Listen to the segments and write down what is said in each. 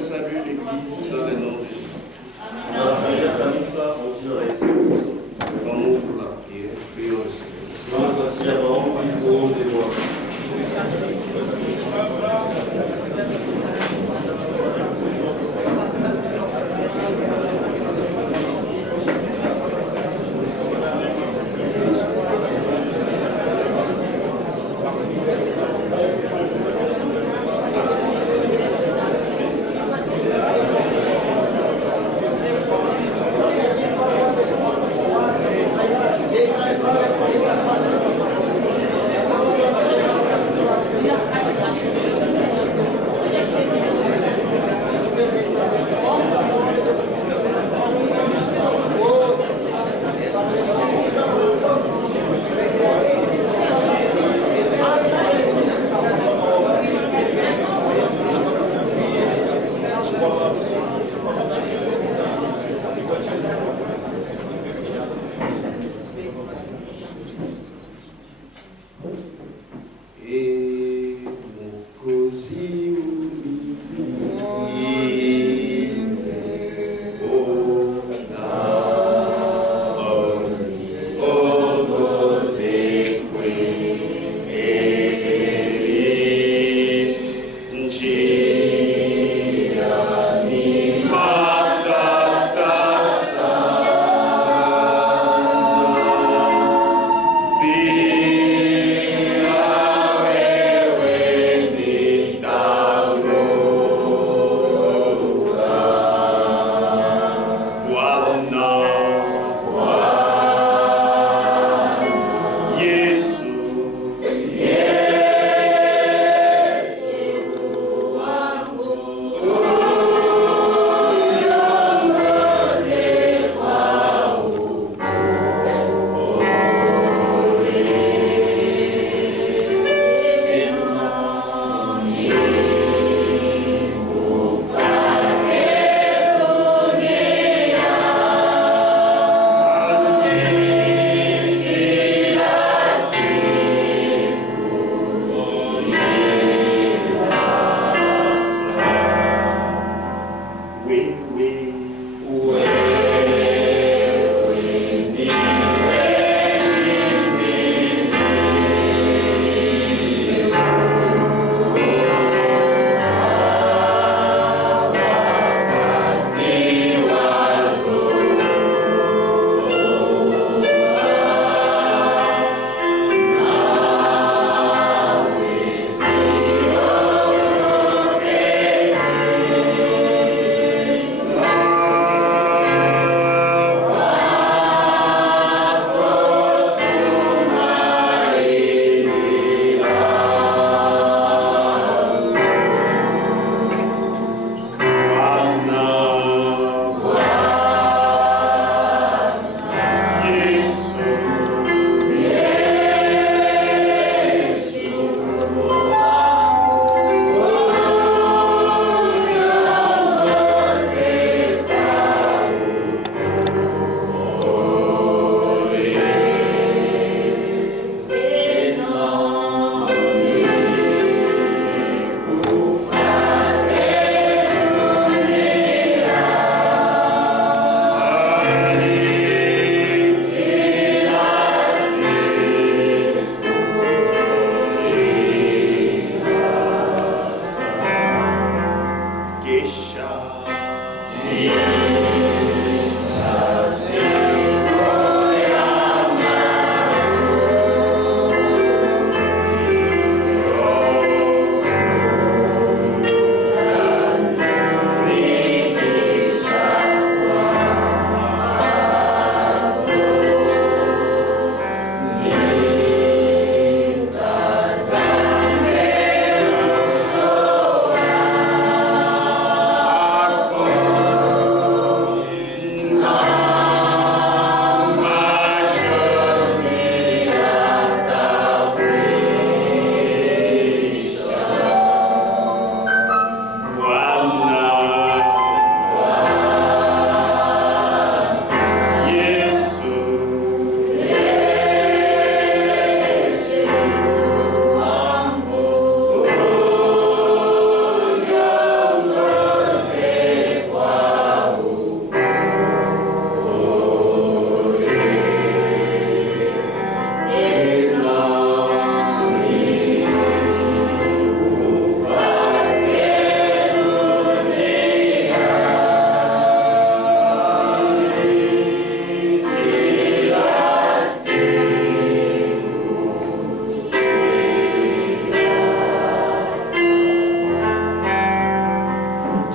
salue l'Église dans le nom de Jésus. Devant-nous pour la prière, prions le Seigneur.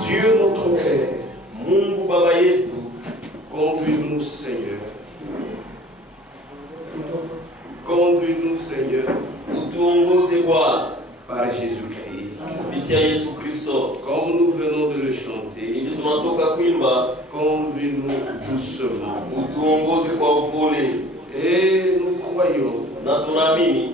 Dieu notre Père, Mungu Baba yetu, conduis-nous Seigneur. Conduis-nous Seigneur utuongoze Bwana par Jésus-Christ. kupitia Yesu Kristo. Comme nous venons de le chanter, Hivi tunatoka kuimba, conduis-nous doucement. utuongoze kwa upole, Et nous croyons na tunaamini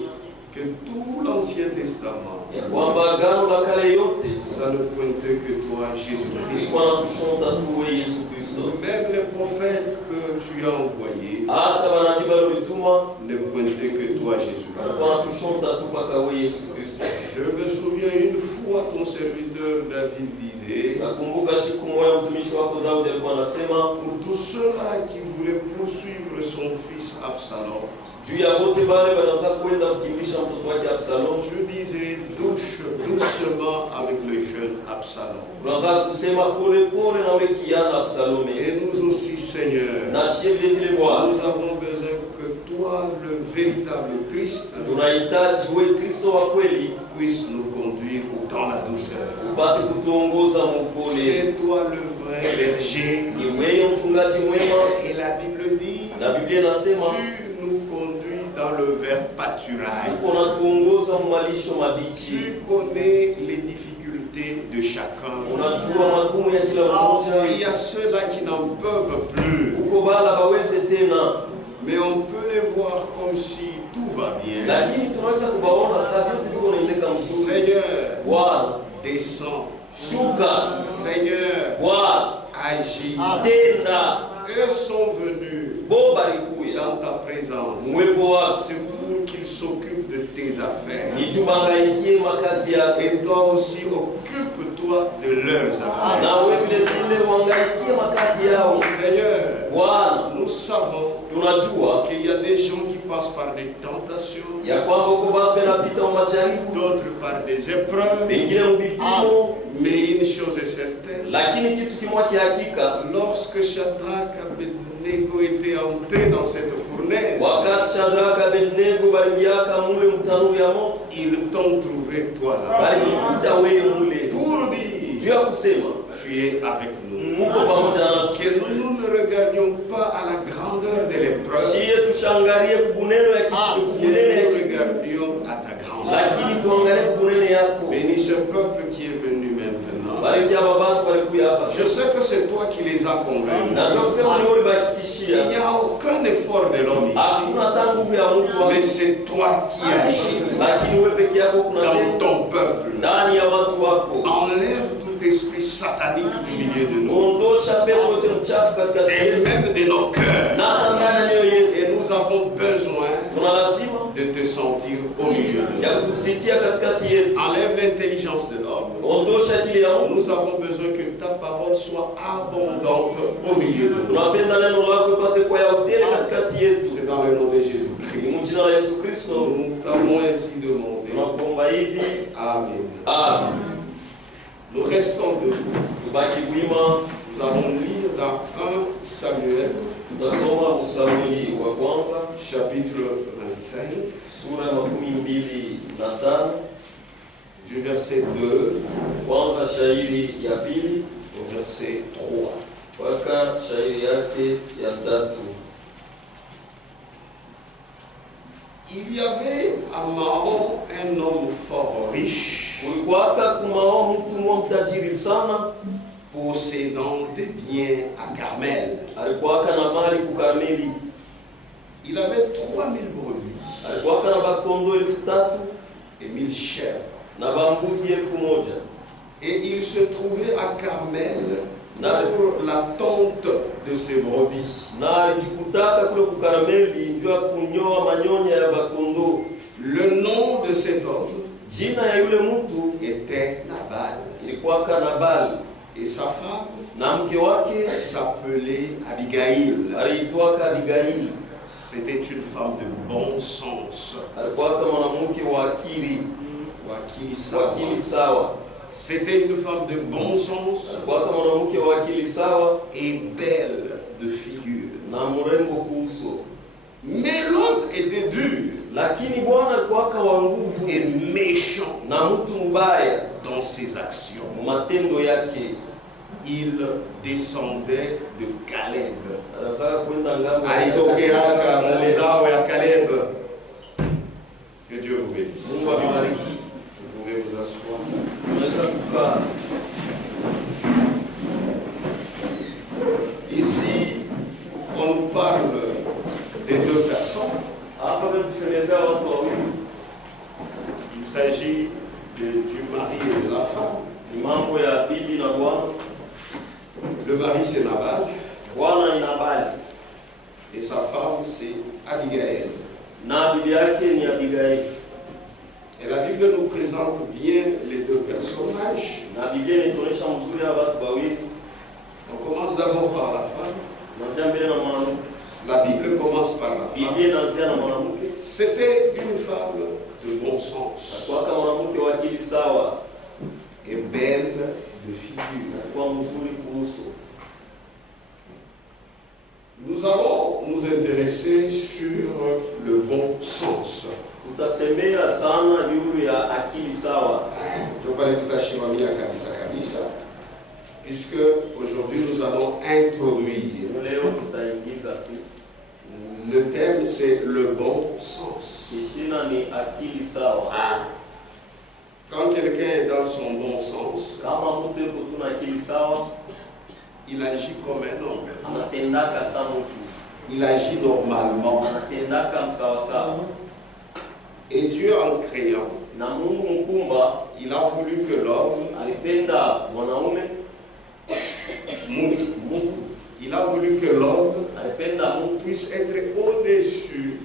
que tout l'Ancien Testament, ya kwamba agano la kale yote ça ne pointait que toi, Jésus-Christ. ilikuwa na kushonta tuwe Yesu Kristo. Même les prophètes que tu as envoyés Hata manabii walituma ne pointaient que toi, Jésus-Christ. walikuwa na kushonta tu mpaka we Yesu Kristo. Je me souviens une fois, ton serviteur David disait, Nakumbuka siku moja mtumishi wako Daudi alikuwa anasema pour tous ceux-là qui voulaient poursuivre son fils Absalom, juu ya wote wale wanaanza kwenda kukimbisha mtoto wake Absalom, je disais doucement avec le jeune Absalom. unaanza kusema pole pole na ule kijana Absalome. Et nous aussi, Seigneur, Na shie vile vile Bwana, nous avons besoin que toi, le véritable Christ, tunahitaji wewe Kristo wa kweli puisse nous conduire dans la douceur. upate kutuongoza mpole. C'est toi le vrai berger. Ni wewe mchungaji mwema, Et la Bible dit, na Biblia inasema tu nous conduis dans le vert pâturail. uko natuongoza malisho mabichi. Tu connais les difficultés de chacun. Unajua magumu ya kila mmoja. Il y a ceux-là qui n'en peuvent plus. Uko bala baweze tena, Mais on peut les voir comme si tout va bien. lakini tunaweza kubaona saa yote viko naendeka mzuri. Seigneur, Bwana descends. shuka, Seigneur, Bwana agis. tenda, Eux sont venus bo barikuya dans ta présence. uwepo wako, C'est pour qu'ils s'occupent de tes affaires. nitubangaikie makazi yako, Et toi aussi, occupe-toi de leurs affaires. na wewe vile vile uangaikie makazi yao. Seigneur, Bwana, nous savons tunajua qu'il y a des gens qui passent par des tentations, ya kwamba uko batu yanapita majaribu, d'autres par des épreuves. wengine mbipimo, Mais une chose est certaine, lakini kitu kimoja hakika, lorsque Shadrach et Abednego étaient entrés dans cette fournaise, wakati Shadraka, Abednego baliingiaka mule mtanuru ya moto, ils t'ont trouvé toi là. balikuta wewe mule Pour juu dire, ya kusema tu es avec nous. muko pamoja nasi. Que nous ne regardions pas à la grandeur de l'épreuve, Siye tushangalie kubuneno ya nous kubunene ya regardions à ta grandeur. lakini tuangalie kubunene yako. Bénis ce peuple qui est venu maintenant. Bariki aba batu walikuya hapa. Je sais que c'est toi qui les as convaincus. Najua kusema ni wewe Il ulibahakikishia. n'y a aucun effort de l'homme ici, Hakuna hata nguvu ya mtu hapa. mais c'est toi qui agis Lakini wewe peke yako kuna dans tendo ton peuple. ndani ya watu wako. Enlève tout esprit satanique du milieu de nous Ondosha pepo yote mchafu katika et yetu. même de nos cœurs. Na hata ndani ya mioyo yetu. Et nous avons besoin Tuna lazima de te sentir au milieu de ya nous. kusikia katikati yetu. Enlève l'intelligence de l'homme. Ondosha akili ya Mungu. Nous avons besoin que ta parole soit abondante au milieu de nous. Tunapenda neno lako ipate kwa ya utele katikati yetu. C'est dans le nom de Ni Jésus-Christ. mjina la Yesu Kristo. Nous t'avons ainsi demandé. Tunakuomba hivi. Amen. Amen. Nous restons debout. Tubaki wima. Nous allons lire dans 1 Samuel, Tutasoma Samueli wa kwanza chapitre 25, sura ya 25 du verset 2 kwanza shairi ya pili au verset 3. mpaka shairi yake ya 3. Il y avait à Mahon un homme fort riche, Kulikuwaka kumao mtu mmoja tajiri sana, possédant des biens à Carmel. alikuwaka na mali ku Karmeli. Il avait 3000 brebis Alikuwaka na bakondo 3000 et 1000 chèvres. na bambuzi 1000. Et il se trouvait à Carmel pour l'attente de ses brebis. Na alijikutaka kule ku Karmeli njoo ya kunyoa manyonya ya bakondo. Le nom de cet homme Jina ya yule mtu était Nabal. ilikuwaka Nabal, Et sa femme na mke wake s'appelait Abigail. aliitwaka Abigaili. C'était une femme de bon sens. Alikuwaka mwanamke wa akili, wakili sawa. C'était une femme de bon sens Alikuwaka mwanamke wa akili sawa et belle de figure. na mrembo kuuso. Mais l'autre était dur Lakini Bwana alikuwaka wa nguvu et méchant na mtu mbaya dans ses actions. matendo yake. il descendait de Caleb. Alitokeaka muzao ya Caleb. Que Dieu vous bénisse. Vous pouvez vous asseoir. Ici, on nous parle des deux personnes. Il s'agit du mari et de la femme. Le mari c'est Nabal. Et sa femme c'est Abigail. Et la Bible nous présente bien les deux personnages. On commence d'abord par la femme. La Bible commence par la femme. C'était une femme de bon sens et belle de figure. Nous allons nous intéresser sur le bon sens. Puisque aujourd'hui nous allons introduire. Le thème c'est le bon sens. Quand quelqu'un est dans son bon sens, il agit comme un homme. Il agit normalement. Et Dieu en créant, il a voulu que l'homme, il a voulu que l'homme puisse être au-dessus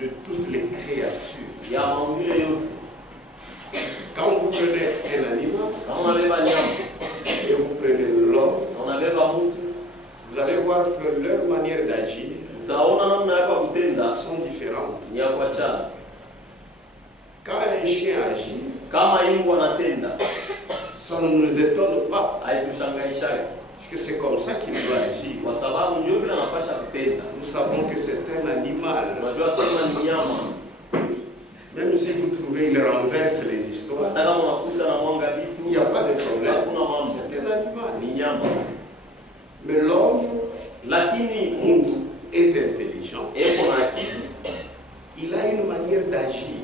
de toutes les créatures. Quand vous prenez un animal et vous prenez l'homme, vous allez voir que leur manière d'agir sont différentes. Quand un chien agit, ça ne nous étonne pas. Parce que c'est comme ça qu'il doit agir. Nous savons que c'est un animal. Même si vous trouvez qu'il renverse les histoires, il n'y a pas de problème. C'est un animal. Mais l'homme est intelligent. Il a une manière d'agir.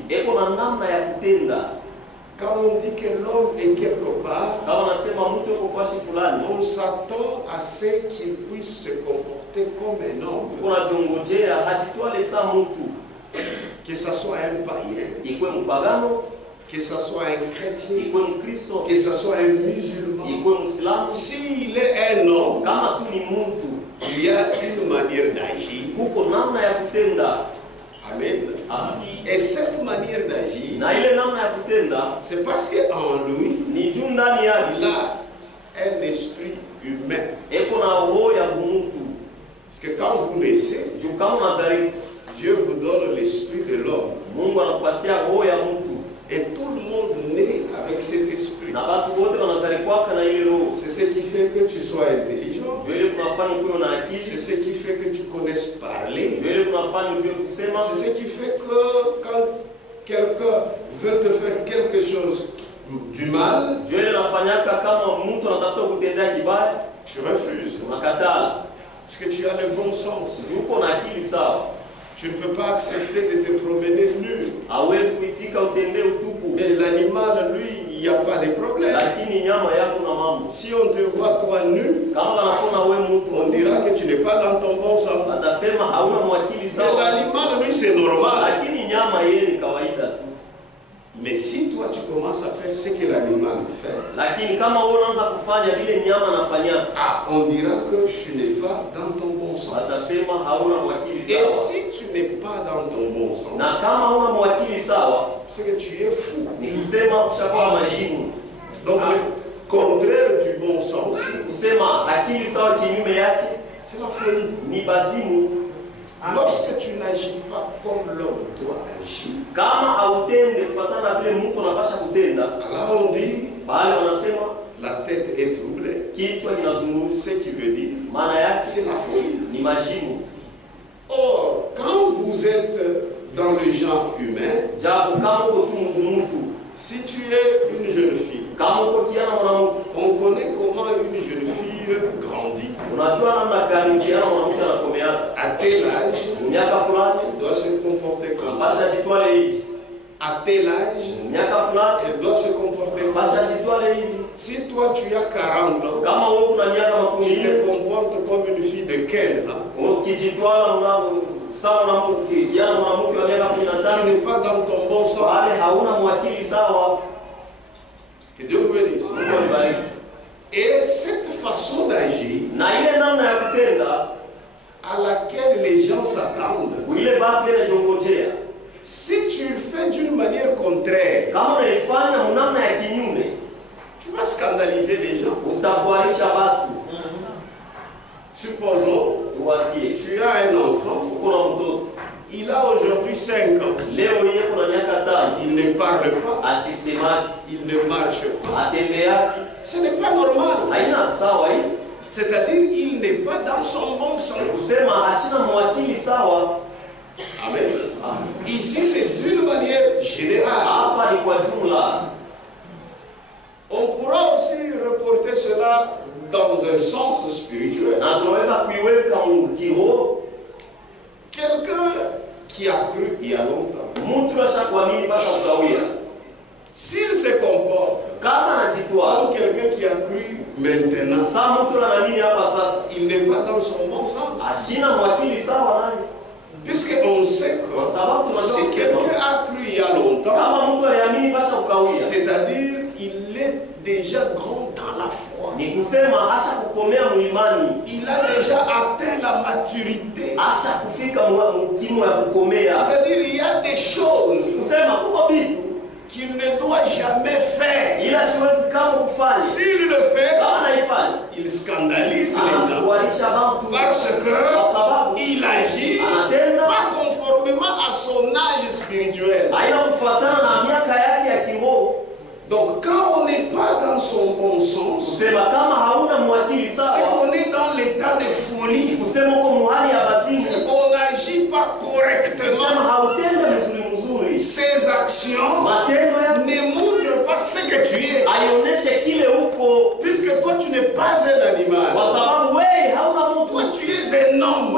Quand on dit que l'homme est quelque part, on s'attend à ce qu'il puisse se comporter comme un homme. Que ce soit un païen, que ce soit un chrétien, que ce soit un musulman, s'il est un homme, il y a une manière d'agir. Amen. Et cette manière d'agir, c'est parce qu'en lui, il a un esprit humain. Parce que quand vous naissez, Dieu vous donne l'esprit de l'homme. Et tout le monde naît avec cet esprit. C'est ce qui fait que tu sois intelligent. C'est ce qui fait que tu connaisses parler. C'est ce qui fait que quand quelqu'un veut te faire quelque chose du mal, tu refuses. Parce que tu as le bon sens. Tu ne peux pas accepter de te promener nu. Mais l'animal, lui, il n'y a pas de problème. Si on te voit toi nu, on dira que tu n'es pas dans ton bon sens. Mais l'animal, lui, c'est normal. Mais si toi tu commences à faire ce que l'animal fait, on dira que tu n'es pas dans ton bon sens. Et si tu n'es pas dans ton bon sens, c'est que tu es fou. Donc le contraire du bon sens, c'est la folie. Lorsque tu n'agis pas comme l'homme doit agir, alors on dit la tête est troublée. Ce qui veut dire c'est la folie. Or, quand vous êtes dans le genre humain, si tu es une jeune fille, on connaît tel âge, elle doit se comporter comme ça. À tel âge, elle doit se comporter comme ça. Si toi tu as 40 ans, tu te comportes comme une fille de 15 ans. Tu n'es pas dans ton bon sens. Que Dieu vous bénisse. Et cette façon d'agir à laquelle les gens s'attendent, si tu le fais d'une manière contraire, tu vas scandaliser les gens. Supposons, tu as un enfant, il a aujourd'hui 5 ans, il ne parle pas, il ne marche pas. Ce n'est pas normal. C'est-à-dire qu'il n'est pas dans son bon sens. Amen. Ici, c'est d'une manière générale. On pourra aussi reporter cela dans un sens spirituel. Quelqu'un qui a cru il y a longtemps, s'il se comporte comme quelqu'un qui a cru maintenant, il n'est pas dans son bon sens. Puisqu'on sait que si quelqu'un a cru il y a longtemps, c'est-à-dire qu'il est déjà grand dans la foi. Il a déjà atteint la maturité. C'est-à-dire il y a des choses qu'il ne doit jamais faire. S'il le fait, il scandalise les gens. Parce qu'il agit pas conformément à son âge spirituel. Donc quand on n'est pas dans son bon sens, c'est qu'on est dans l'état de folie. On n'agit pas correctement. Ses actions ne montrent pas ce que tu es. Puisque toi tu n'es pas un animal. Toi tu es un homme.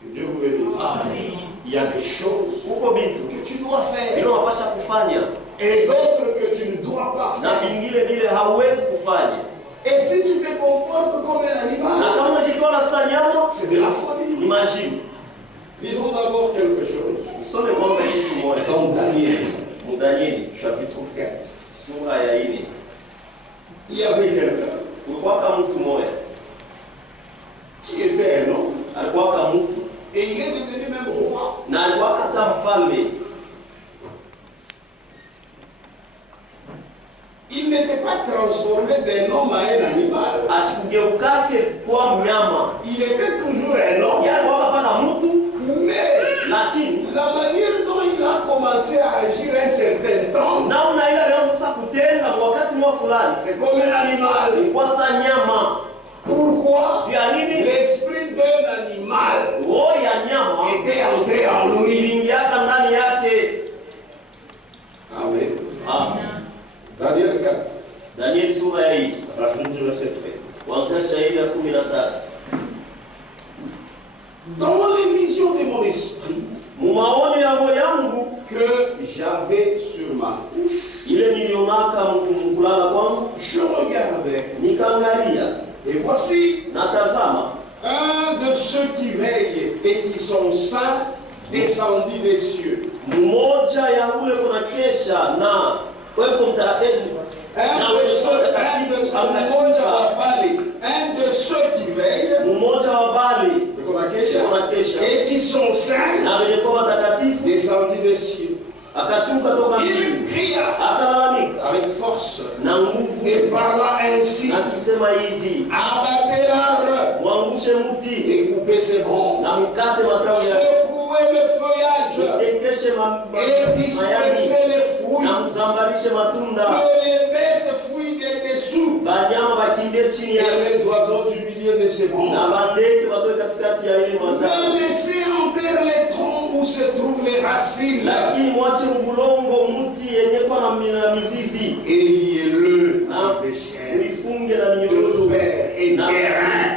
Que Dieu vous bénisse. Il y a des choses que tu dois faire et d'autres que tu ne dois pas faire. Et si tu te comportes comme un animal, c'est de la folie. Imagine. Lisons d'abord quelque chose. Dans Daniel, chapitre 4. Il y avait quelqu'un qui était un homme. Et il est devenu même roi. Il n'était pas transformé d'un homme à un animal. Il était toujours un homme. Mais la manière dont il a commencé à agir un certain temps, c'est comme un animal. Pourquoi? L'esprit d'un animal était entré en lui. Amen. Daniel 4. À partir du verset 13. Dans les visions de mon esprit que j'avais sur ma couche, je regardais. Et voici un de ceux qui veillent et qui sont saints descendit des cieux. Un de ceux qui veillent et qui sont saints descendit des cieux. Il cria avec force et parla ainsi: abattez l'arbre et coupez ses branches, secouez le feuillage et dispersez les fruits, que les bêtes fuient des dessous et les oiseaux du milieu de ses branches. Ne laissez en terre les troncs où se trouvent les racines. Et liez-le dans des chaînes de fer et d'airain.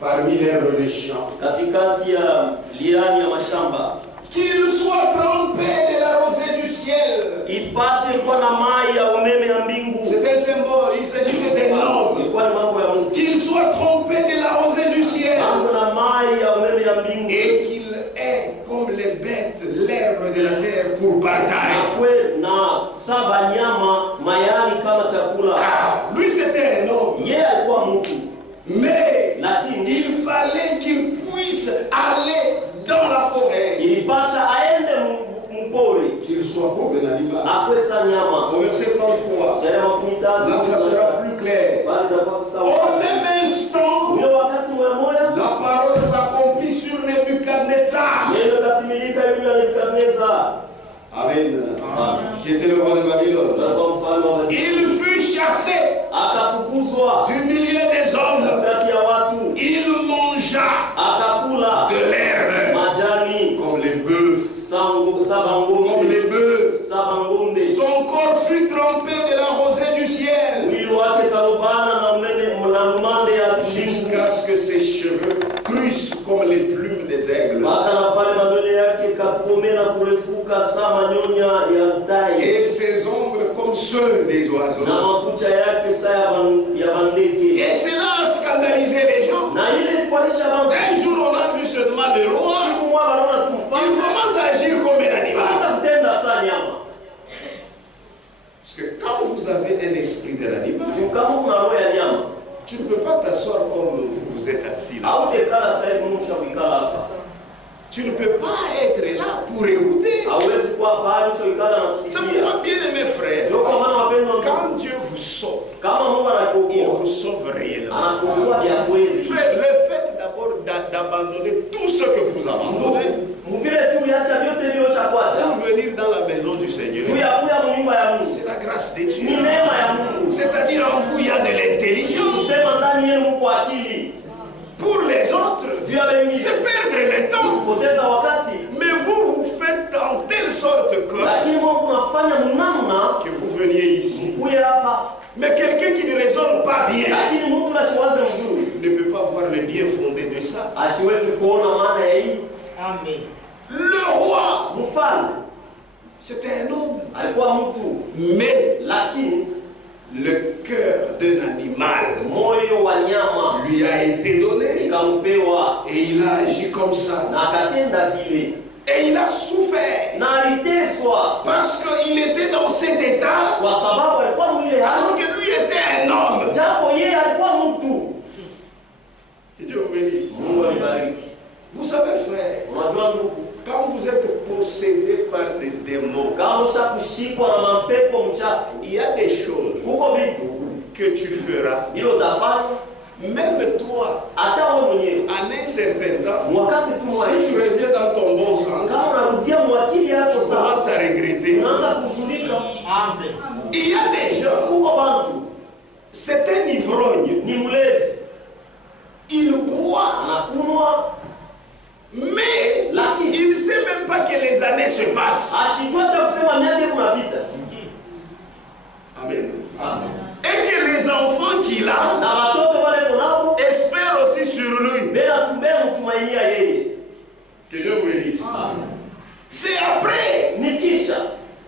parmi l'herbe des champs, katikati ya liani ya mashamba, qu'il soit trempé de la rosée du ciel. ipate kuwa na mai ya umeme ya mbingu. C'est un symbole, il s'agissait d'un homme. Ilikuwa ni mambo ya Mungu. Qu'il soit trempé de la rosée du ciel. Mambo na mai ya umeme ya mbingu. Et qu'il ait comme les bêtes l'herbe de la terre pour partage. Akwe na saba nyama mayani kama chakula. Ah, lui c'était un homme. Yeye alikuwa mtu. Mais Lakini il fallait qu'il puisse aller dans la forêt. ilipasha aende mpori. Qu'il soit comme un animal. Akwe sa nyama. Au verset 33. Là, ça sera plus clair. Au même instant, ule wakati mmoja la parole s'accomplit sur Nebuchadnezzar. neno katimilika yule Nebukadneza. Amen. Qui était le roi de Babylone. Il fut chassé Akafukuzwa du milieu des hommes. katikati ya watu. Il mangea Akakula de l'herbe majani comme les bœufs. Comme les bœufs. Son corps fut trempé de la rosée du ciel. Jusqu'à ce que ses cheveux crussent comme les plumes des aigles. Et ses ongles comme ceux des oiseaux. Et cela a scandalisé les gens. Un jour on a vu seulement le roi. Il commence à agir comme un animal. Parce que quand vous avez un esprit de l'animal, tu ne peux pas t'asseoir comme vous êtes assis là. Tu ne peux pas être là pour écouter. C'est pourquoi, bien aimé frère, quand Dieu vous sauve, il vous sauve réellement. Frère, le fait d'abord d'abandonner tout ce que vous abandonnez pour venir dans la maison du Seigneur, c'est la grâce de Dieu. C'est-à-dire en vous, il y a de l'intelligence. Pour les autres, c'est perdre le temps. Mais vous faites en telle sorte que vous veniez ici. Mais quelqu'un qui ne raisonne pas bien ne peut pas voir le bien fondé de ça. Amen. Le roi, c'était un homme. Mais le cœur d'un animal lui a été donné. Et il a agi comme ça. Et il a souffert. Parce qu'il était dans cet état. Alors que lui était un homme. Que Dieu vous bénisse. Vous savez, frère, quand vous êtes possédé par des démons, il y a des choses que tu feras. Même toi, à un certain temps, si tu reviens dans ton bon sens, tu commences à regretter. Il y a des gens, c'est un ivrogne. Il boit, mais il ne sait même pas que les années se passent. Amen. Et que les enfants qu'il a espèrent aussi sur lui. Que Dieu vous bénisse. C'est après,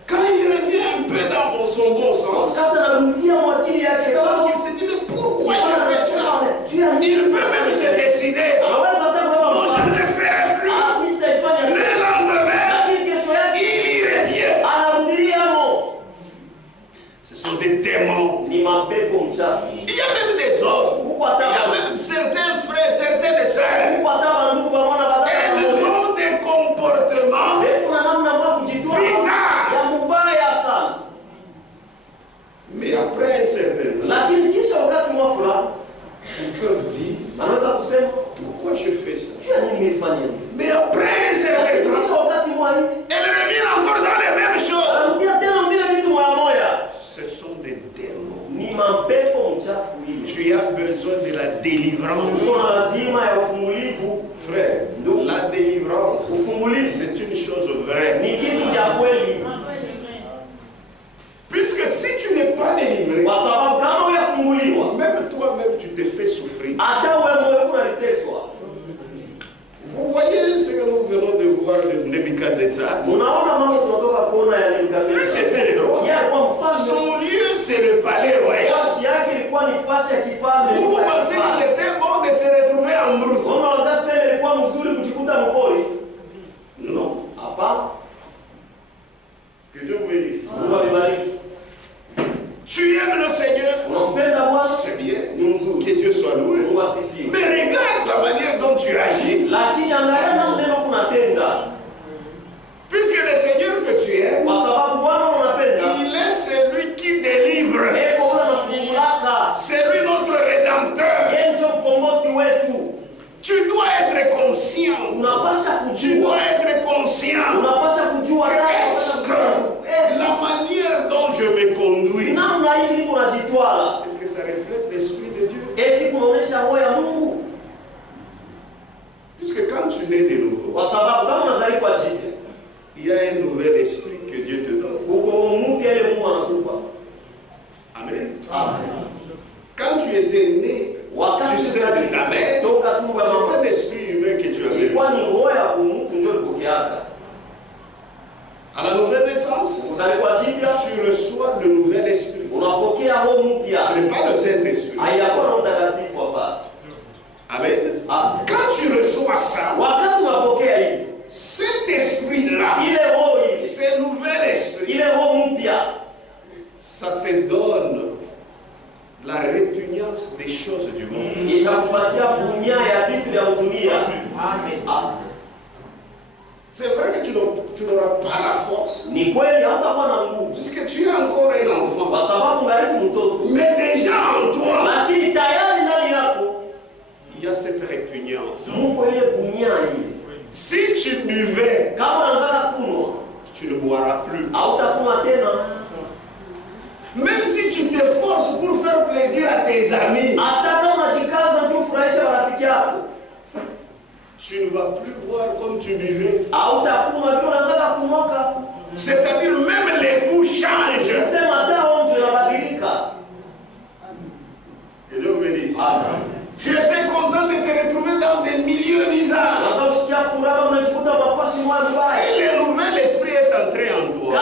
quand il revient un peu dans son bon sens, c'est alors qu'il se dit mais pourquoi je fais ça? Il peut même se décider. Non, je ne le ferai plus. Le lendemain, il y revient. Ce sont des démons. Il y a même des hommes. Il y a même certains frères, certaines sœurs. Elles ont des comportements bizarres. Mais après un certain temps, ils peuvent dire pourquoi je fais ça? Mais après un certain temps, elles reviennent encore dans les mêmes choses. Ce sont des démons. Tu as besoin de la délivrance. Frère, la délivrance, c'est une chose vraie. Puisque si tu n'es pas délivré, même toi-même tu te fais souffrir. Vous pensez que c'était bon de se retrouver en brousse? Non. Que Dieu vous bénisse. Tu aimes le Seigneur, c'est bien, que Dieu soit loué. Mais regarde la manière dont tu agis. Puisque le Seigneur que tu aimes, il est celui qui délivre. C'est lui notre rédempteur. Tu dois être conscient. Tu dois être conscient. Est-ce que la manière dont je me conduis, est-ce que ça reflète l'Esprit de Dieu? Puisque quand tu nais de nouveau, il y a un nouvel esprit que Dieu te donne. Amen. Quand tu étais né, tu sais de ta mère, c'est un esprit humain que tu avais. À la nouvelle naissance, tu reçois le nouvel esprit. Ce n'est pas le Saint-Esprit. Amen. Quand tu reçois ça, cet esprit-là, ce nouvel esprit, ça te donne la répugnance des choses du monde. C'est vrai que tu n'auras pas la force, puisque tu es encore un enfant. Mais déjà en toi, il y a cette répugnance. Si tu buvais, tu ne boiras plus. Même si tu t'efforces pour faire plaisir à tes amis, tu ne vas plus boire comme tu buvais. C'est-à-dire même les goûts changent. Que Dieu vous bénisse. Tu étais content de te retrouver dans des milieux bizarres. Si le nouvel esprit est entré en toi,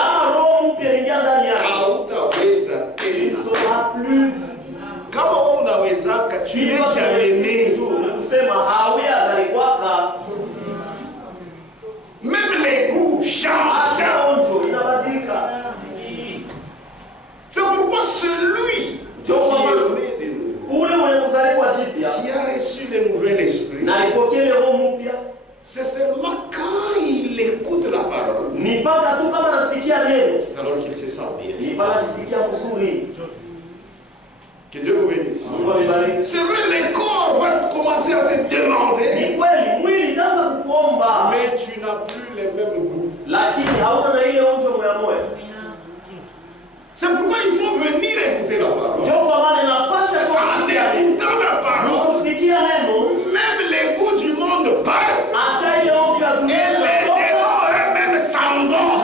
kama unawezaka, tu n'es jamais né. Même les goûts changent. C'est pourquoi celui qui est né de nouveau, qui a reçu le nouvel esprit, c'est seulement quand il écoute la parole, c'est alors qu'il se sent bien. Que Dieu vous bénisse. C'est vrai, le corps va commencer à te demander, mais tu n'as plus les mêmes goûts. C'est pourquoi il faut venir écouter la parole. En écoutant la parole, même les goûts du monde partent. Et les démons eux-mêmes s'en vont.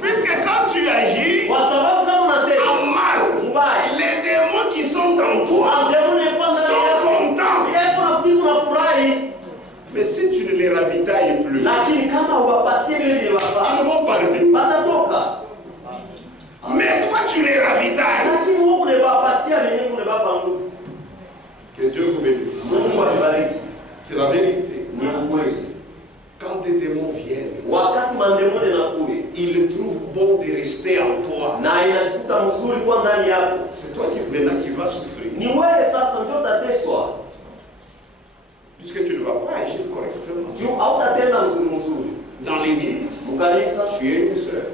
Puisque quand tu agis en mal, les démons qui sont en toi sont contents. Mais si tu ne les ravitailles plus, ils vont partir. Mais toi tu les ravitailles. Que Dieu vous bénisse. C'est la vérité. Quand des démons viennent, ils trouvent bon de rester en toi. C'est toi qui vas souffrir. Puisque tu ne vas pas agir correctement. Dans l'église, tu es une soeur.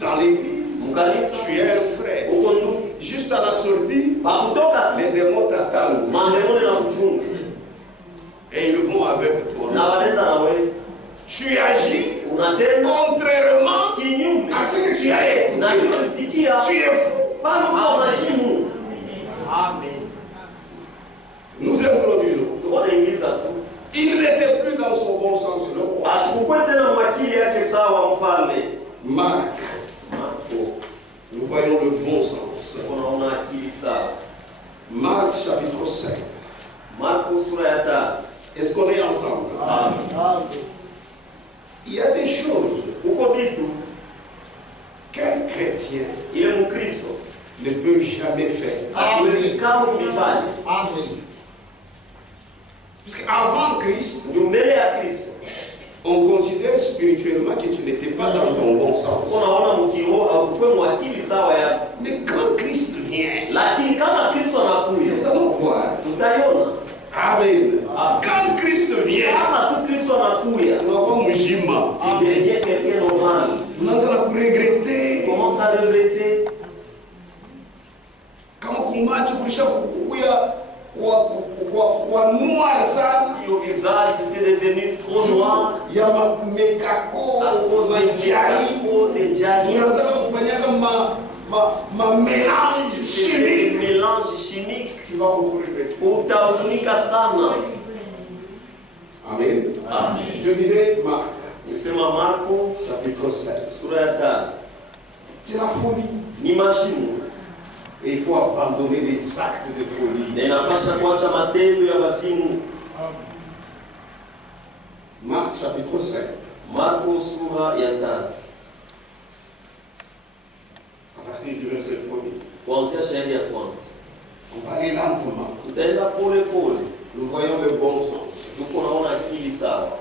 Dans l'église, tu es un frère. Juste à la sortie, les démons t'attendent. Et ils vont avec toi. Tu agis contrairement à ce que tu as écouté. Tu es fou. Amen. Nous introduisons. Il n'était plus dans son bon sens. Marc. Nous voyons le bon sens. Marc chapitre 5. Est-ce qu'on est ensemble? Amen. Il y a des choses qu'un chrétien jamais fait. Hatuwezi kama tulifanya. Amen. Parce qu'avant Christ, Mbele ya Kristo, on considère spirituellement que tu n'étais pas dans ton bon sens. unaona mkiroho haukuwa mwakili sawa ya. Mais quand Christ vient, Lakini kama Kristo anakuja, nous allons voir. tutaiona. Amen. Quand Christ vient, Kama tu Kristo anakuja, nous avons mujima. tu deviens quelqu'un normal. Nous allons regretter. Commence à regretter. Kama kumacho kulisha kukuya kwa noir sana. Si au visage était devenu trop noir, Ya mekako, à cause de Diani, unaanza kufanyaka ma mélange chimique. mélange chimique, Tu vas beaucoup regretter. utahuzunika sana. Amen. Amen. Je disais Marc, Nisema Marko chapitre 5. sura ya 5. C'est la folie. Ni mashimu. Et il faut abandonner les actes de folie. Na inapasha kuacha matendo ya wazimu. Marc chapitre 5. Marko sura ya 5. À partir du verset 1er. Kuanzia shairi ya kwanza. On va aller lentement. Tutaenda pole pole. Nous voyons le bon sens. Tuko naona akili sawa.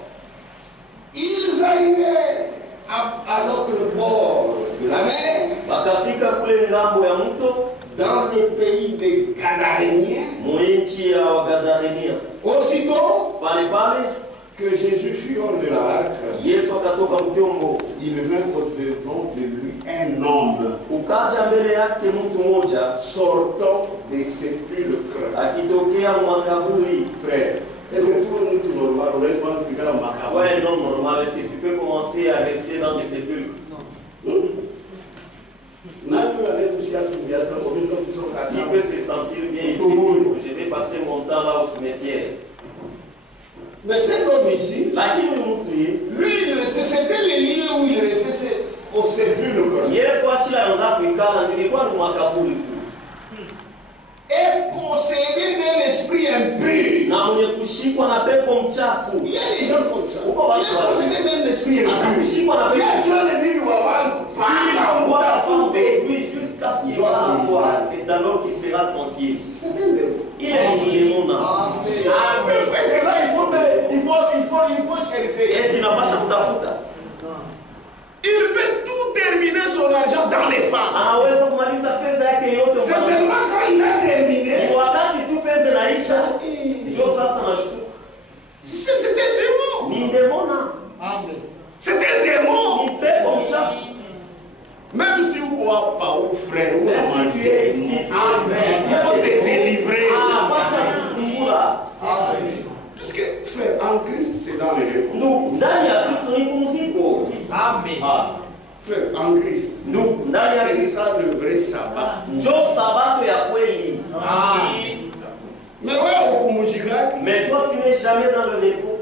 Ils arrivaient à l'autre bord de la mer, Wakafika kule ngambo ya mto, dans le pays des Gadaréniens. mwenchi ya Wagadarenia. Aussitôt Pale pale que Jésus fut hors de la barque, Yesu akatoka mtombo, il vint au-devant de lui un homme ukaja mbele yake mtu mmoja sortant des sépulcres. akitokea makaburi. Frère, est-ce que tout le monde est normal? On reste pas dans le macabre. Ouais, non, normal. Est-ce que tu peux commencer à rester dans des sépulcres? Qui peut se sentir bien ici? Je vais passer mon temps là au cimetière. Mais cet homme ici, Lakini mtu ye, lui, il restait, c'était le lieu où il restait au sépulcre. Yesu ashila anza kuikana nilikuwa ni makaburi. Et possédé d'un esprit impur. Na mwenye kushikwa na pepo mchafu. Il y a des gens comme ça. Il Uko watu est possédé d'un esprit impur. Kushikwa na Il y pepo a Dieu le dit, jusqu'à ce qu'il va la voir. C'est alors qu'il sera tranquille. c'est un démon. Il est un démon. C'est là, il faut chercher. Et tu n'as pas kutafuta. Il peut tout terminer son argent dans les femmes. Anaweza kumaliza pesa yake yote. C'est seulement quand il a terminé. Wakati tu pesa inaisha, ndio sasa nashtuka. C'est un démon. Ni demona. Amen. C'est un démon. Ni pepo mchafu. Même si vous n'avez pas ou frère ou Mais si tu es ici, il faut te délivrer. Pasa kufungula. Puisque frère, en Christ, c'est dans le repos. Ndugu, ndani ya Kristo ni pumziko. Amen. Frère, en Christ, Ndugu, ndani ya c'est Kristo ça le vrai sabbat. ndio sabato ya kweli. Amen. Mais ouais, au Kumujigak, Mais toi tu n'es jamais dans le repos.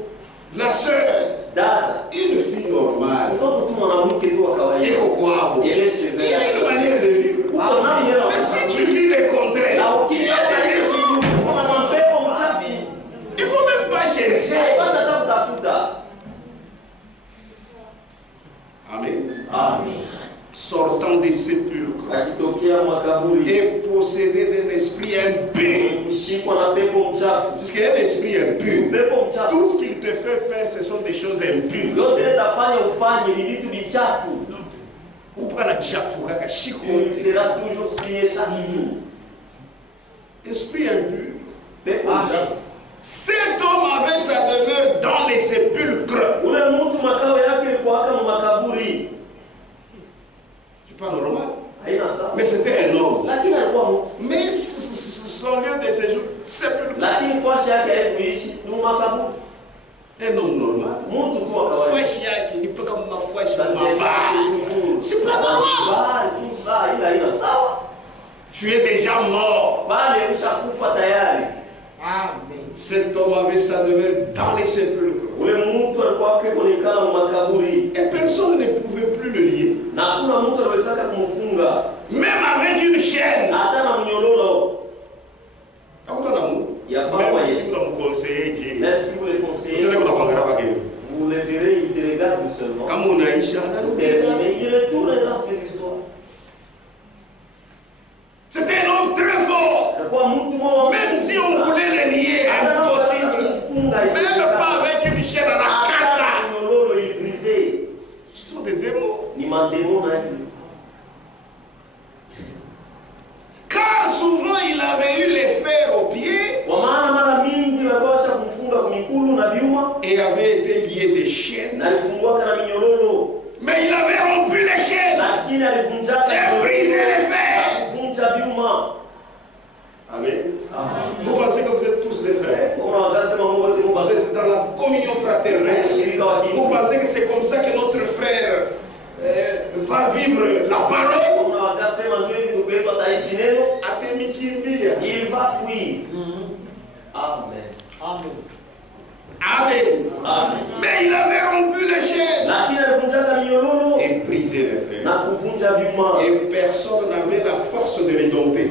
la sœur, Dada, une fille normale, mtoto tu mwanamke tu wa et kawaida. au Kwabo, il Yeye chez y a une manière de vivre. Uko nani leo? Mais si tu vis le contraire, Na tu ukiwa as des démons. una mapepo mchafu. Il ne faut même pas chercher. Basi hata kutafuta. Amen. Amen. Sortant des sépulcres Akitokea makaburi. et possédé d'un esprit impur. Kushikwa na pepo mchafu. Puisqu'il y a un esprit impur, Pepo mchafu. tout ce qu'il te fait faire, ce sont des choses impures. Yote nitafanya ufanye ni vitu vichafu. Upana chafu kaka shiko. Il sera toujours souillé chaque jour. Esprit impur. Pepo mchafu. Cet homme avait sa demeure dans les sépulcres. Ule mtu makao yake ilikuwa kama makaburi. C'est pas normal. Haina sawa. Mais c'était un homme. Lakini alikuwa mtu. Mais son lieu de séjour, sépulcre. Lakini fashi yake haikuishi ni makaburi. Un homme normal. Mtu tu wa kawaida. Fwashi yake, il peut comme ma fwashi. C'est C'est pas normal. Tout ça, ila haina sawa. Tu es déjà mort. Pale ushakufa tayari. Amen. Cet homme avait sa demeure dans les sépulcres. Ule mtu alikuwa akionekana mu makaburi. Et personne ne pouvait plus le lier. Na hakuna mtu anawezaka kumfunga. Même avec une chaîne. Hata na mnyololo. Hakuna namu. Ya Même pamoja. si vous le conseillez, Même si vous le conseillez, vous vous le verrez, il te regarde seulement. kama unaisha Mais il retourne dans ses histoires. c'était un homme Car souvent il avait eu les fers aux pieds et avait été lié des chaînes. Mais il avait rompu les chaînes et brisé les fers. Amen. Vous pensez que vous êtes tous des frères? Vous êtes dans la communion fraternelle. Vous pensez que c'est comme ça que notre frère va vivre la parole? Il va fuir. Amen. Amen. Amen. Amen. Mais il avait rompu les chaînes et brisé les fers. Et personne n'avait la force de les dompter.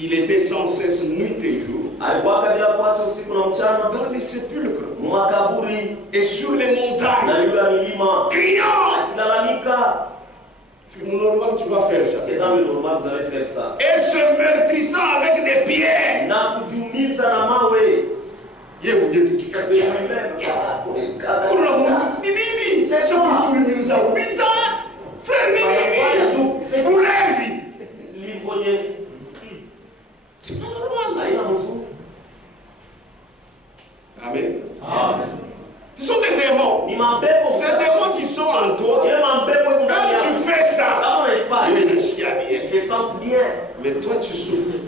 Il était sans cesse nuit et jour dans les sépulcres et sur les montagnes, criant. C'est normal, tu vas faire ça. Et se meurtrissant avec des pierres. C'est pas normal. Amen. Amen. Ce sont des démons. Ces démons qui sont en toi. Quand tu fais ça, ils se sentent bien. Mais toi tu souffres.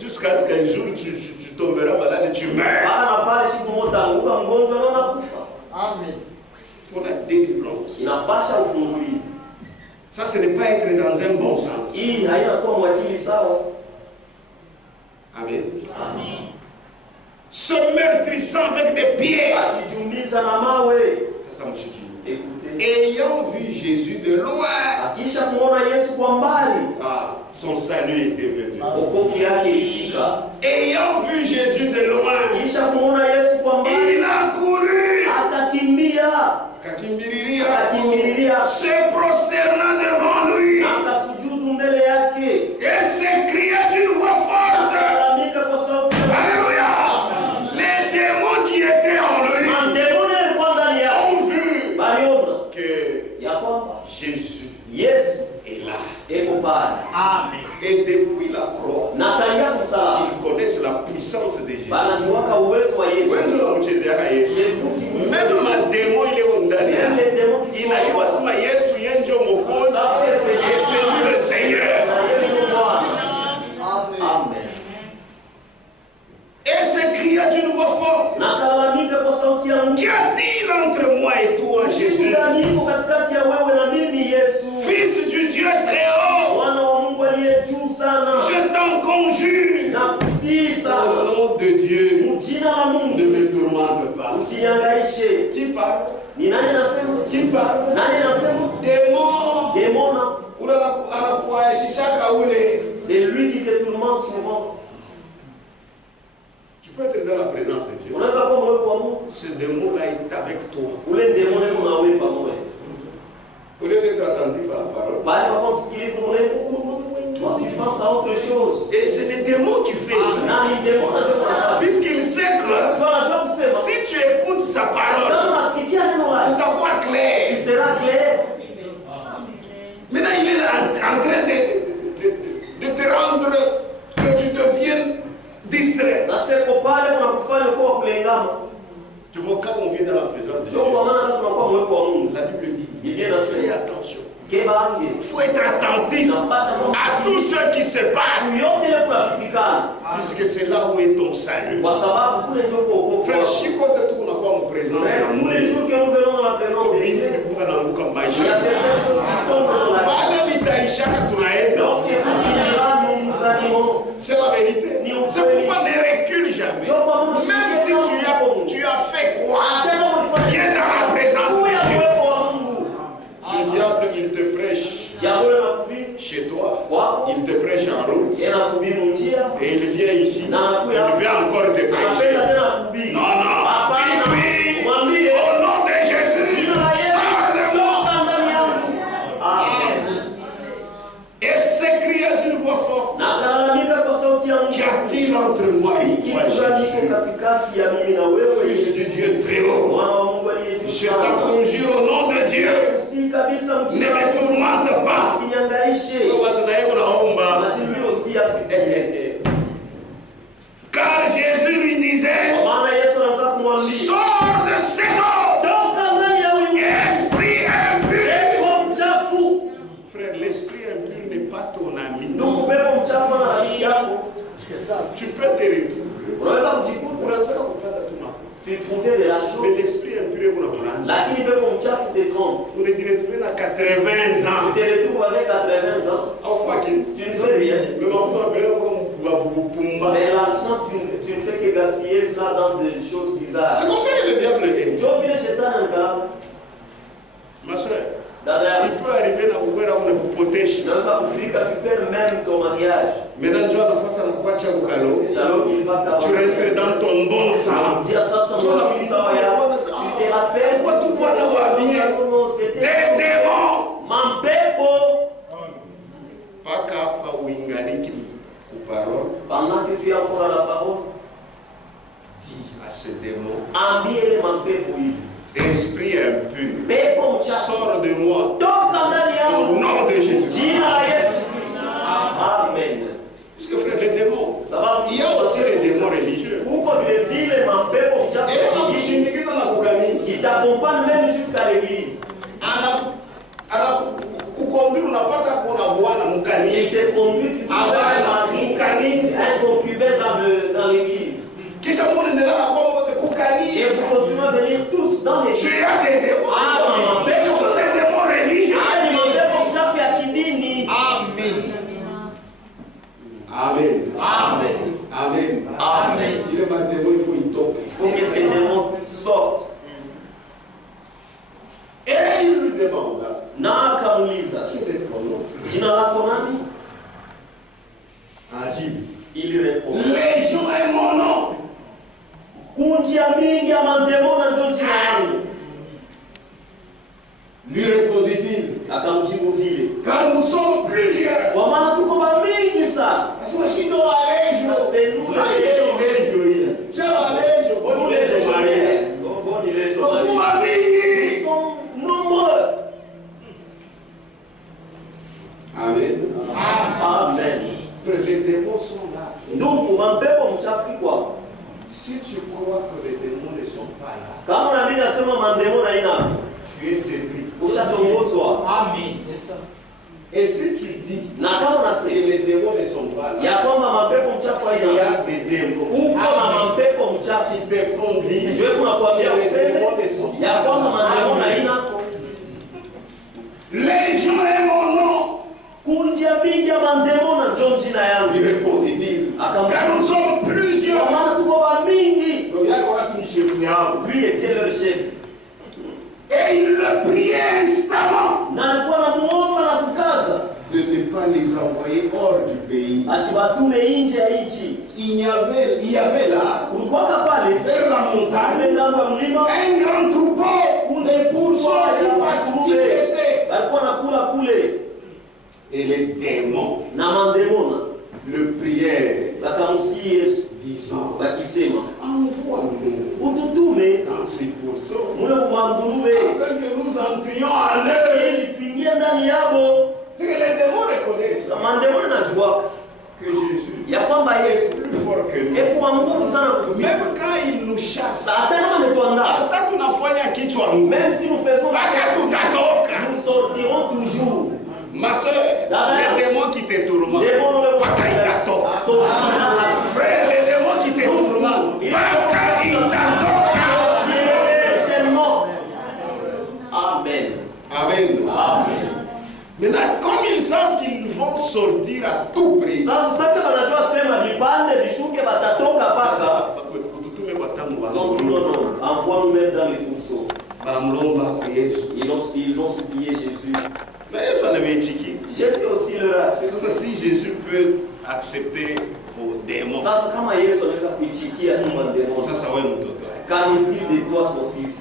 Jusqu'à ce qu'un jour tu tomberas malade et tu meurs. Amen. Il faut la délivrance. Ça, ce n'est pas être dans un bon sens. Amen. Amen. Se meurtrissant avec des pierres. Ça me suffit. Ayant vu Jésus de loin, son salut était venu. Ayant vu Jésus de loin, il a couru, se prosternant devant lui et s'écria d'une voix forte. Alléluia. Les démons qui étaient en lui ont vu que Jésus est là. Amen. Et depuis la croix, ils connaissent la puissance de Jésus. Même le démon, il est au Ndani. Il a eu Yesu Yenjo Mokozi et c'est lui le Seigneur. Amen. Et s'écria d'une voix forte. Qu'y a-t-il entre moi et toi, Jésus? Fils du Dieu très haut, je t'en conjure, au nom de Dieu, ne me tourmente pas. Qui parle? Qui parle? Démon. C'est lui qui te tourmente souvent. Tu peux être dans la présence de Dieu. Ce démon-là est avec toi. Au lieu d'être attentif à la parole, toi, tu penses à autre chose. et c'est le démon qui fait ça. Puisqu'il sait que si tu écoutes sa parole, pour t'avoir clair, tu seras clair. maintenant il est en train de te rendre que tu deviennes distrait. Tu vois, quand on vient dans la présence de Dieu, la Bible dit, fais attention. Il faut être attentif à tout ce qui se passe, puisque c'est là où est ton salut. Frère, si quoi que tout n'a pas en présence, tous les jours que nous venons dans la présence de Dieu, il y a certaines choses qui tombent dans la vie. Lorsque tout finira, nous nous animons. C'est la vérité. C'est pourquoi ne recule jamais. Même si tu as fait quoi, viens dans la présence de Dieu. Le diable, il te prêche chez toi, il te prêche en route, et il vient ici, il vient encore te prêcher. Non, non, Je t'en conjure au nom de Dieu. Ne me tourmente pas. Car Jésus lui disait, sors de cet homme, esprit impur. Frère, l'esprit impur n'est pas ton ami. Tu peux te retrouver. Tu trouvais de la chose. Mais l'esprit impur, Lakini pepo mchafu te trompe. Vous le retrouvez à 80 ans. Tu te retrouves avec 80 ans. Tu ne fais rien. Mais l'argent, tu ne fais que gaspiller ça dans des choses bizarres. C'est comme ça que le diable est. Tu as vu les chétans en cas. Ma soeur, il peut arriver dans le monde où on protège. Dans sa Afrique, tu perds même ton mariage. Maintenant, tu vas face à la croix, tu rentres dans ton bon sang. Tu te rappelles pourquoi tu vois là des démons. Pas qu'à Wingariki ou parole. Pendant que tu as encore la parole, dis à ce démon, esprit impur, sors de moi au nom de Jésus. Amen. Puisque frère, les démons, il y a aussi les démons religieux. Ils t'accompagnent même jusqu'à l'église. Il s'est conduit un concubin dans l'église. Et vous continuez à venir tous dans l'église. Tu as des démons. Ce sont des démons religieux. Amen. Amen. Amen. Amen. Il faut que ces démons sortent. Et il lui demande, quel est ton nom? Il lui répond, Légion est mon nom. Lui répondit-il, car nous sommes plusieurs. Amen. Amen. Les démons sont là. Si tu crois que les démons ne sont pas là, tu es séduit. Amen. C'est ça. Et si tu dis que les démons ne sont pas là, il y a des démons qui te font dire que les démons ne sont pas là. Légion est mon nom. Il répondit-il, car nous sommes plusieurs. Lui était leur chef. Et il le priait instamment de ne pas les envoyer hors du pays. Il y avait là, vers la montagne, un grand troupeau de pourceaux qui paissaient. Et les démons le prièrent, disant, envoie-nous dans ces pourceaux, afin que nous entrions en eux. C'est que les démons reconnaissent que Jésus est plus fort que nous. Même quand il nous chasse, même si nous faisons nous sortirons toujours. Ma soeur, les démons qui te tourmentent, frère, les démons qui te tourmentent, Amen. Amen. Amen. Maintenant, comme ils savent qu'ils vont sortir à tout prix, envoie-nous même dans les pourceaux. Ils ont supplié Jésus. Mais ça ne veut dire qui. Jésus aussi leur a accepté. Si Jésus peut accepter aux démons, ça va nous qu'en est-il de toi, son fils?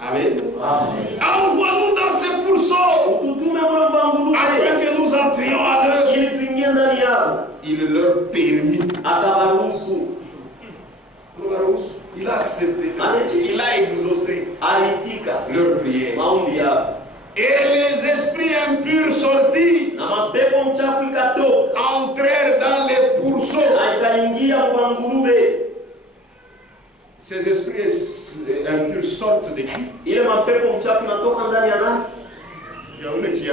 Amen. Amen. Envoie-nous dans ces pourceaux afin que nous entrions à l'heure. Il leur permit. Il a accepté. Il a exaucé leur prière. Et les esprits impurs sortis entrèrent dans les pourceaux. Ces esprits impurs sortent de qui? Il y a une qui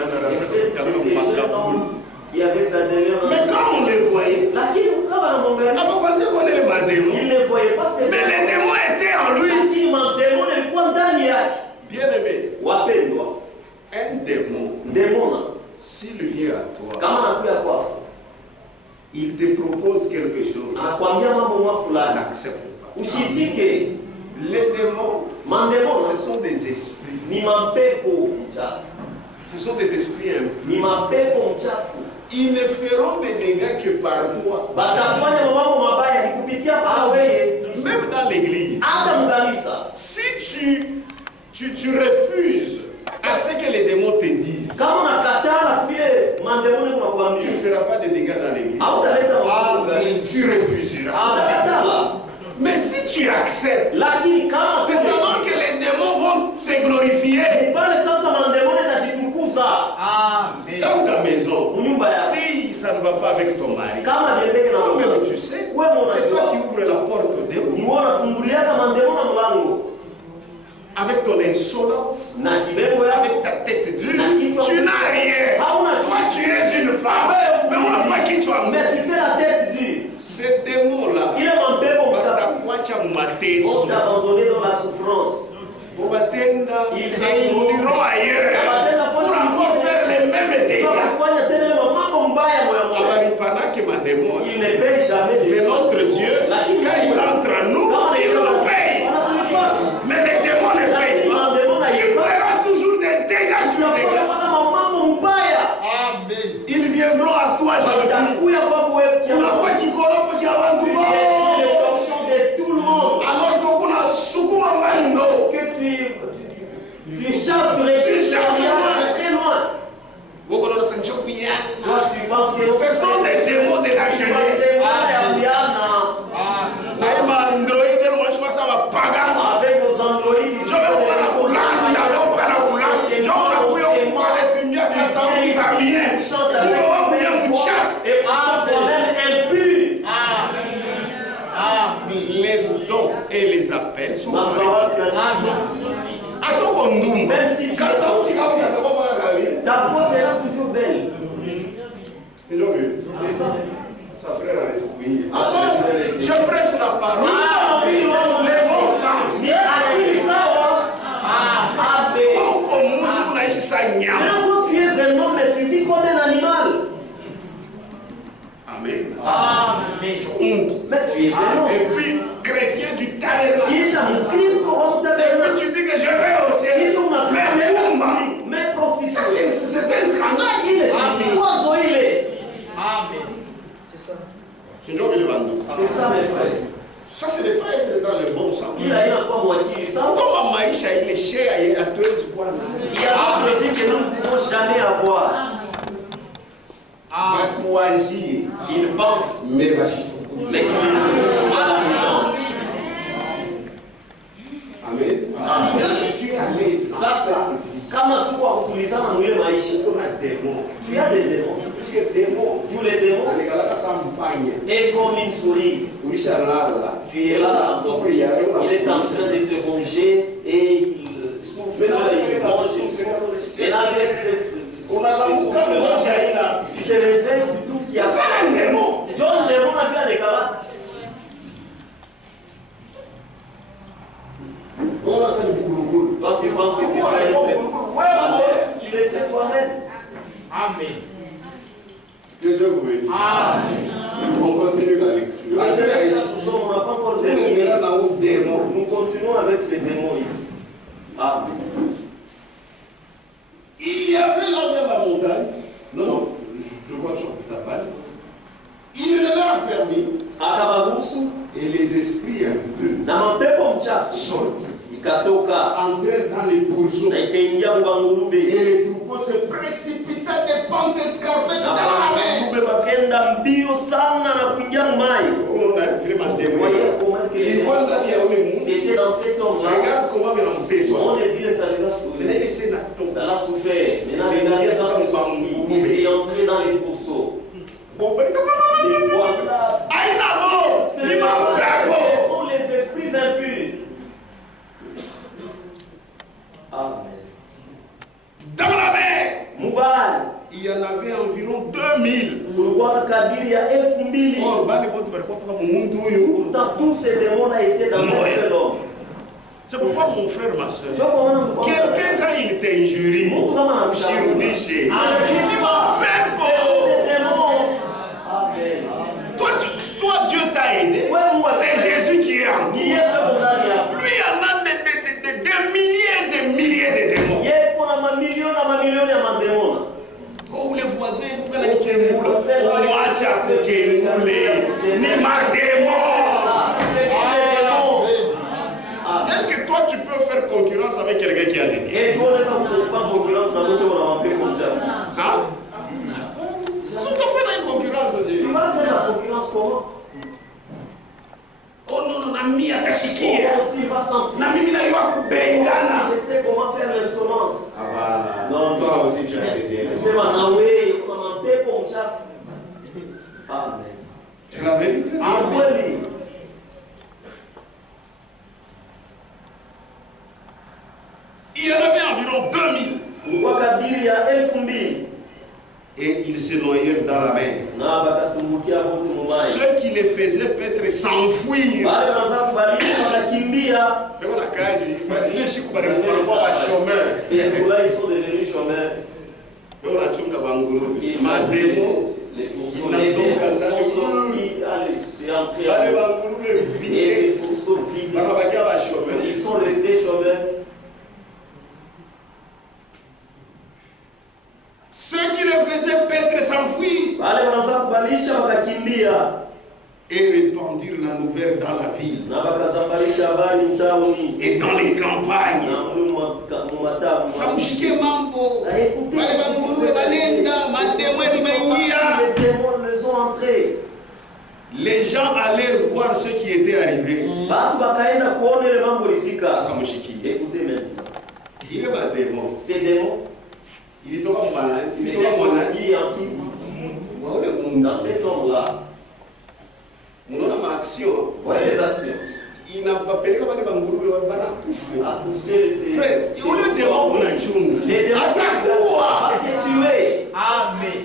qui avait sa demeure. Mais quand on les voyait, il ne voyait pas ces démons. Mais les démons étaient en lui. Bien aimé, un démon, s'il vient à toi, il te propose quelque chose, n'accepte pas. Les démons, ce sont des esprits. Ce sont des esprits impurs. Ils ne feront des dégâts que par toi. Même dans l'église. Si tu refuses à ce que les démons te disent, tu ne feras pas de dégâts dans l'église. Tu refuseras. Mais si tu acceptes, c'est alors que les démons vont se glorifier. Dans ta maison, si ça ne va pas avec ton mari, toi-même tu sais, c'est toi qui ouvres la porte au démon. Avec ton insolence, avec ta tête dure, tu n'as rien. Toi tu es une femme, mais on a fait qui tu as. Mais tu fais la tête dure. Ces démons-là, ils vont t'abandonner dans la souffrance. Ils iront ailleurs pour encore faire les mêmes dégâts. Il ne paye jamais. Mais notre Dieu, quand il entre en nous, il le paye. Mais les démons ne payent pas. Tu feras toujours des dégâts sur des dégâts. Ils viendront à toi, jeune fille. Alors qu'on a soukou à Mando. Tu cherches très loin. Toi, tu penses que ce sont des démons de la jeunesse. Avec vos androïdes, et toi-même impur. Les dons et les appels sont même si ta foi sera toujours belle. C'est ça. Sa frère a retrouvé. Je presse la parole. Les bons sens. Maintenant, toi, tu es un homme et tu vis comme un animal. Amen. Mais tu es un homme. Et puis, chrétien du tabernacle. Et puis tu dis que je vais au ciel. Mais c'est un scandale. Il est Amen. C'est ça. C'est ça, mes frères. Ça, ce n'est pas être dans le bon sens. Il y a d'autres vies que nous ne pouvons jamais avoir. Qui ne pensent, mais qui ne font pas. Amen. Amen. Si tu es à l'aise dans cette vie, tu as des démons. Puisque tous les démons, et comme une souris, tu es là, donc il est en train de te ronger et il souffle. Et là, avec cette tu te réveilles, tu trouves qu'il y a un démon. John démon a fait des calacs. Toi, tu penses que c'est ça. Tu les fais toi-même. Amen. Amen. On continue la lecture. On n'a pas encore terminé. Nous continuons avec ces démons ici. Amen. Il y avait là vers la montagne. Non, je vois sur ta page. Il leur a permis. Et les esprits impurs sortent. Entrèrent dans les pourceaux. Et les troupeaux se précipitaient des pentes escarpées dans la mer. Voyez comment est-ce que c'était dans cet homme-là. Regarde comment il a monté On a vu ça les a soulevés. Ça l'a souffert. Maintenant, il est entré dans les pourceaux. Ce sont les esprits impurs. Amen. Dans la mer, Moubal. il y en avait environ 2000. Pourtant, tous ces démons étaient dans un seul homme. C'est pourquoi mon frère, ma soeur, quelqu'un quand il t'injurie, il toi, Dieu t'a aidé. C'est Jésus qui est en toi. Lui, il y en a des milliers de démons. Oh, les voisins prennent un kémoul. On watch à kémoulé. Ni ma démon. Est-ce que toi, tu peux faire concurrence avec quelqu'un qui a des démons? Hein? Tout à fait dans une concurrence. Tu vas faire la concurrence comment? Oh non, on a mis à Kashiki. Il va sentir. Je sais comment faire l'insolence. Ah bah, non, toi aussi tu as des démons. C'est maintenant, oui, on a monté pour le chef. Amen. C'est la vérité. Amen. Il y en avait environ 2000. Et ils se noyaient dans la mer. Ceux qui les faisaient peut-être s'enfuir. Ces là ils sont devenus chômeurs. Les ils sont restés chômeurs. Ceux qui le faisaient peut-être s'enfuir et répandir la nouvelle dans la ville et dans les campagnes. Les gens allaient voir ceux qui étaient arrivés. Écoutez même. Il est un démon. Ces démons, Il est encore malade. Il est c'est encore malade. dans cet homme-là. Voyez les actions. Il n'a pas payé comme des bangoulous. À pousser les Frère, il y a le démon qu'on a tué. Les démons Attaque-moi. c'est tué. Amen.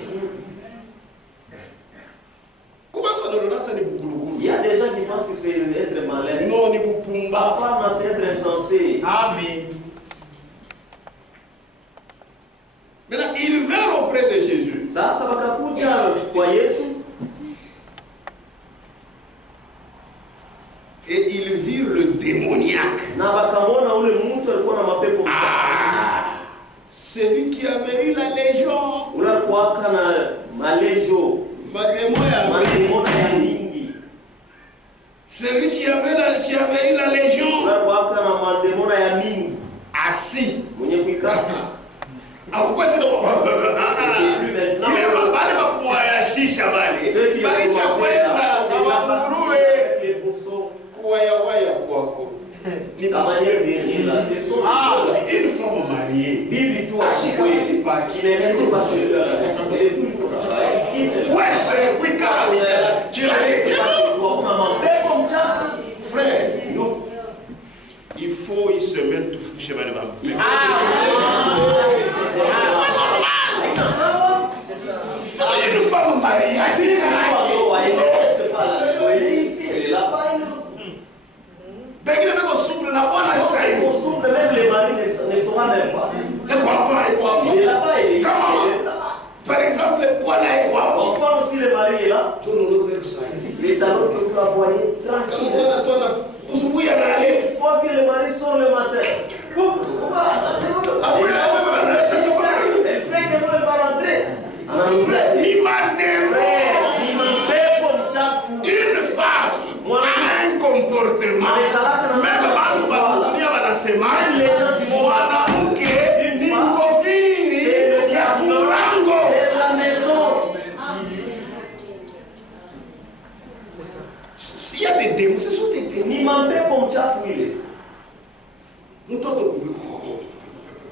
Comment on a ça des bangoulous? Il y a des gens qui pensent que c'est être malin. Non, on est boupumba. Parfois, c'est être insensé. Amen. Maintenant, ils vinrent auprès de Jésus. Sasa wakakuja kwa Yesu Et ils virent le démoniaque. na wakamwona ule mtu alikuwa na mapepo Celui qui avait eu la légion. ule alikuwa na malejo Madémon ya mingi. Celui qui avait eu la légion. Ule alikuwa na mademona ya mingi. Assis. Mwenye kuikaa une femme mariée. Bibi tu ashikwe qui ne reste pas chez lui. Elle est toujours travaillée. Tu as été frère, il faut une semaine tout chez madame. Une femme mariée, elle est ici, elle est là-bas. Même les maris ne sauront même pas. Il est là-bas, il est ici. Par exemple, Enfin aussi le mari est là. C'est alors que vous la voyez tranquille. Une fois que le mari sort le matin, elle sait que nous elle va rentrer. Il m'a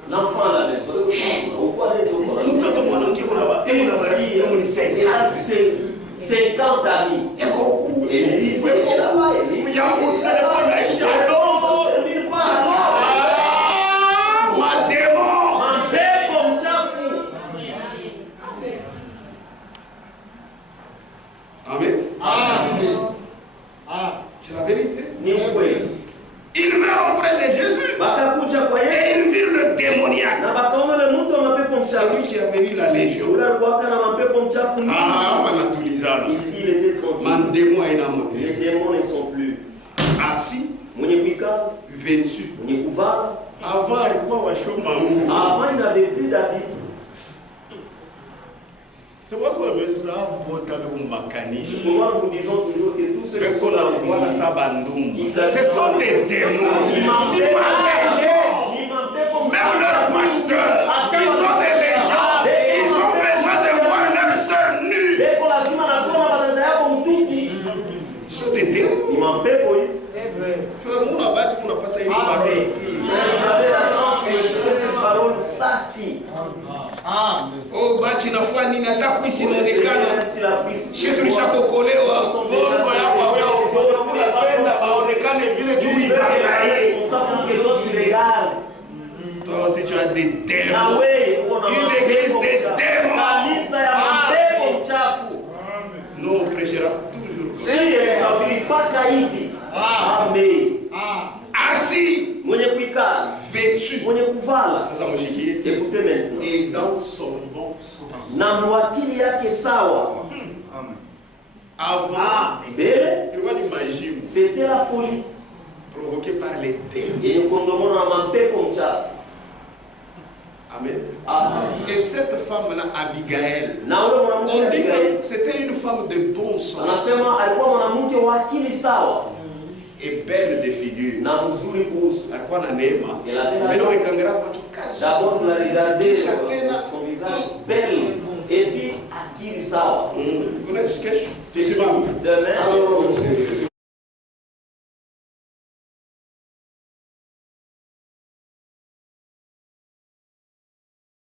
L'enfant à la maison, il a 50 amis. Et il dit, c'est là-bas, il dit, Amen. Amen. C'est la vérité. Ils vinrent auprès de Jésus et ils virent le démoniaque. Celui qui avait eu la légion. Ici, il était tranquille. Les démons ne sont plus assis, vêtus. Avant, il n'avait plus d'habits. C'est pourquoi nous disons toujours que tous ceux qui sont là, ce sont des démons. Même leurs pasteurs, ils ont des légions. Ils ont besoin de voir leur sœur nue. Ce sont des démons. C'est vrai. Frère, nous n'avons pas une parole. Vous avez la chance que cette parole sortit. Oh, bati na fuwa nini hata kuisi inaonekana. Shetu lishakokolewa. Bongo yako wewe unapenda baonekane vile tu ibangaye. Toi aussi tu as des démons. Une église des démons. Nous on prêchera toujours. Amen. Assis, vêtu, écoutez maintenant. Et dans son bon sens. Avant, c'était la folie provoquée par les démons. Amen. Et cette femme-là, Abigail, on dit que c'était une femme de bon sens. Et belle de figure. D'abord, vous la regardez